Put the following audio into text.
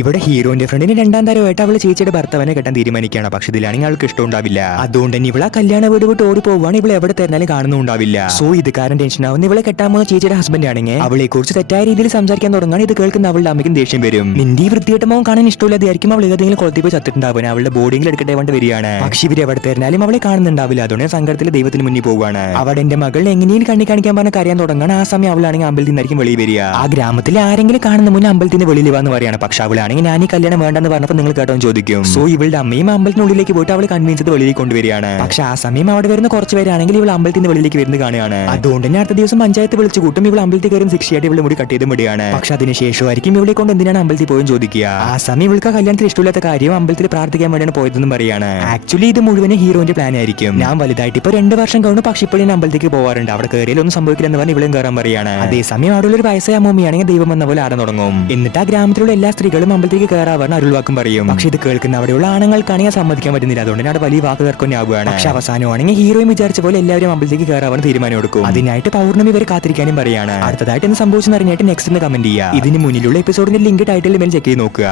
ഇവിടെ ഹീറോന്റെ ഫ്രണ്ടിന് രണ്ടാം തരമായിട്ട് അവള് ചേച്ചിയുടെ ഭർത്താവിനെ കെട്ടാൻ തീരുമാനിക്കുകയാണ്. പക്ഷെ ഇതിലാണെങ്കിൽ അവൾക്ക് ഇഷ്ടമുണ്ടാവില്ല. അതുകൊണ്ട് തന്നെ ഇവളെ കല്യാണ വീട് വിട്ട് ഓടി പോവാണ്. ഇവളെ എവിടെ തരുന്നാലും കാണുന്നുണ്ടാവില്ല. സോ ഇത് കാരണം ടെൻഷൻ ആവുന്ന ഇവളെ കെട്ടാൻ പോകുന്ന ചേച്ചിയുടെ ഹസ്ബൻഡ് ആണെങ്കിൽ അവളെ കുറിച്ച് തെറ്റായ രീതിയിൽ സംസാരിക്കാൻ തുടങ്ങാൻ. ഇത് കേൾക്കുന്ന അവളുടെ അമ്മയ്ക്കും ദേഷ്യം വരും. നിന്റെ ഈ വൃത്തിയായിട്ട് കാണാൻ ഇഷ്ടമില്ലാതായിരിക്കും അവൾ ഏതെങ്കിലും കുളത്തിൽ പോയി ചത്തിട്ടുണ്ടാവുക. അവളുടെ ബോഡിയിൽ എടുക്കട്ടെ കൊണ്ട് വരികയാണ്. പക്ഷെ ഇവർ എവിടെ തരുന്നാലും അവളെ കാണുന്നുണ്ടാവില്ല. അതുകൊണ്ട് സങ്കടത്തിൽ ദൈവത്തിന് മുന്നിൽ പോവുകയാണ്. അവിടെ എന്റെ മകളെ എങ്ങനെയും കണ്ണി കാണിക്കാൻ പറഞ്ഞ കരയാൻ തുടങ്ങാൻ. ആ സമയം അവളാണെങ്കിൽ അമ്പലത്തിൽ നിന്നായിരിക്കും വെളിയിൽ വരിക. ആ ഗ്രാമത്തിലെ ആരെങ്കിലും കാണുന്ന മുന്നേ അമ്പലത്തിന്റെ വെളിയിൽ വന്ന് പറയാണ്. പക്ഷെ അവളാണെങ്കിൽ ഞാൻ ഈ കല്യാണം വേണ്ടെന്ന് പറഞ്ഞപ്പോൾ നിങ്ങൾ കേട്ടോ ചോദിക്കും. സോ ഇവളുടെ അമ്മയും അമ്പലത്തിനുള്ളിലേക്ക് പോയിട്ട് അവളെ കൺവിൻസ് ചെയ്ത് വെളിയിൽ കൊണ്ടുവരികയാണ്. പക്ഷെ ആ സമയം അവിടെ വരുന്ന കുറച്ച് പേരാണെങ്കിൽ ഇവൾ അമ്പലത്തിന്റെ വെളിയിലേക്ക് വരുന്നത് കാണുകയാണ്. അതുകൊണ്ട് തന്നെ അടുത്ത ദിവസം പഞ്ചായത്ത് വിളിച്ചു കൂട്ടും. ഇവൾ അമ്പലത്തിൽ കയറും ശിക്ഷയായിട്ട് ഇവളുടെ മുടി കട്ട് ചെയ്ത് വിടുകയാണ്. പക്ഷെ അതിനുശേഷമായിരിക്കും ഇവളെ കൊണ്ട് എന്തിനാണ് അമ്പലത്തിൽ പോയും ചോദിക്കുക. ആ സമയം ഇവൾക്ക് കല്യാണത്തിൽ ഇഷ്ടമില്ലാത്ത കാര്യം അമ്പലത്തിൽ പ്രാർത്ഥിക്കാൻ വേണ്ടിയാണ് പോയതെന്നും പറയാണ്. ആക്ച്വലി ഇത് മുഴുവൻ ഹീറോന്റെ പ്ലാൻ ആയിരിക്കും. ഞാൻ വലുതായിട്ട് ഇപ്പൊ 2 വർഷം കഴിഞ്ഞു. പക്ഷെ ഇപ്പോൾ ഞാൻ അമ്പലത്തേക്ക് പോവാറുണ്ട്. അവിടെ കയറിയാലൊന്നും സംഭവിക്കില്ലെന്ന് പറഞ്ഞ് ഇവളും കയറാൻ പറയാണ്. അതേസമയം അവിടെ ഒരു വയസ്സായ അമ്മൂമ്മയാണെങ്കിൽ ദൈവം എന്ന പോലെ ആടാൻ തുടങ്ങും. എന്നിട്ട് ആ ഗ്രാമത്തിലുള്ള എല്ലാ സ്ത്രീകളും അമ്പലത്തേക്ക് കയറാൻ അരുൾവാക്കും പറയും. പക്ഷെ ഇത് കേൾക്കുന്ന അവിടെയുള്ള ആണുങ്ങൾക്കാണെങ്കിൽ സമ്മതിക്കാൻ പറ്റുന്നില്ല. അതുകൊണ്ട് അവിടെ വലിയ വാക്ക് തർക്കമാവുകയാണ്. പക്ഷെ അവസാനമാണെങ്കിൽ ഹീറോയും വിചാരിച്ച പോലെ എല്ലാവരും അമ്പലത്തേക്ക് കയറാൻ തീരുമാനം എടുക്കും. അതിനായിട്ട് പൗർണമി വരെ കാത്തിരിക്കാനും പറയാണ്. അടുത്തതായിട്ട് എന്ത് സംഭവിച്ചെന്ന് അറിഞ്ഞിട്ട് നെക്സ്റ്റ് കമന്റ് ചെയ്യുക. ഇതിന് മുന്നിലുള്ള എപ്പിസോഡിന്റെ ലിങ്ക് ടൈറ്റിൽ മേൽ ചെക്ക് ചെയ്ത് നോക്കുക.